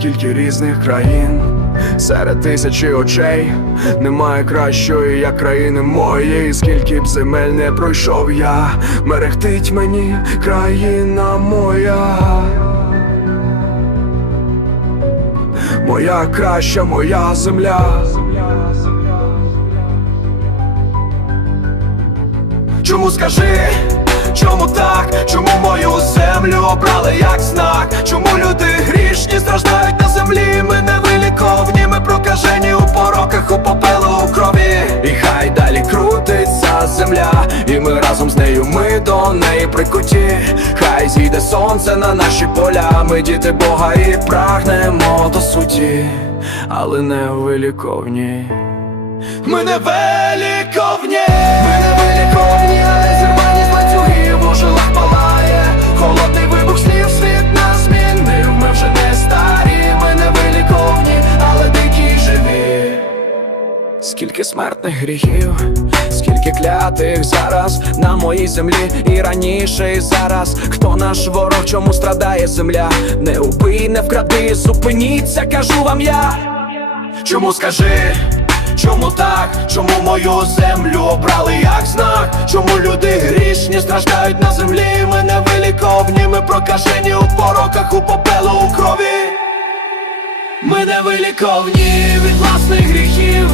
скільки різних країн, серед тисячі очей. Немає кращої, як країни моєї, скільки б земель не пройшов я, мерехтить мені країна моя. Моя краща, моя земля. Чому скажи, чому так? Чому мою землю обрали як знак? Чому люди грішні страждають на землі? Ми невиліковні, ми прокажені у пороках, у попелу, у крові. І хай далі крутиться земля, і ми разом з нею, ми до неї прикуті. Хай зійде сонце на наші поля. Ми діти Бога і прагнемо до суті, але не виліковні. Не ми не великовні, Скільки смертних гріхів, скільки клятих зараз на моїй землі і раніше, і зараз хто наш ворог, чому страдає земля? Не убий, не вкради, зупиніться, кажу вам я. Чому скажи, чому так? Чому мою землю обрали як знак? Чому люди грішні страждають на землі? Ми невиліковні, ми прокажені у пороках, у попелу, у крові. Ми невиліковні від власних гріхів,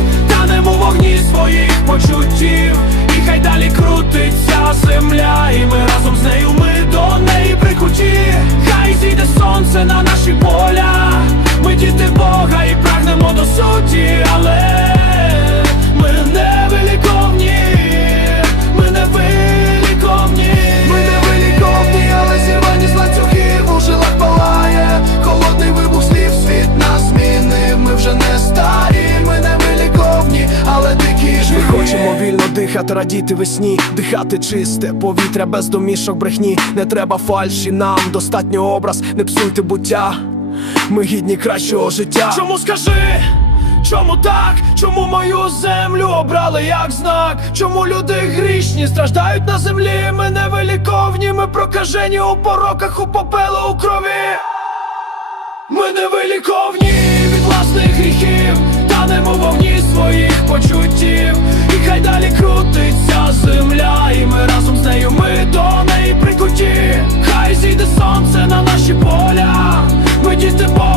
дихати, радіти весні Дихати чисте повітря без домішок брехні Не треба фальші, нам достатньо образ, не псуйте буття Ми гідні кращого життя Чому скажи? Чому так? Чому мою землю обрали як знак? Чому люди грішні страждають на землі? Ми невиліковні, ми прокажені у пороках, у попелу, у крові. Ми невиліковні від власних гріхів, танемо вогні своїх just a ball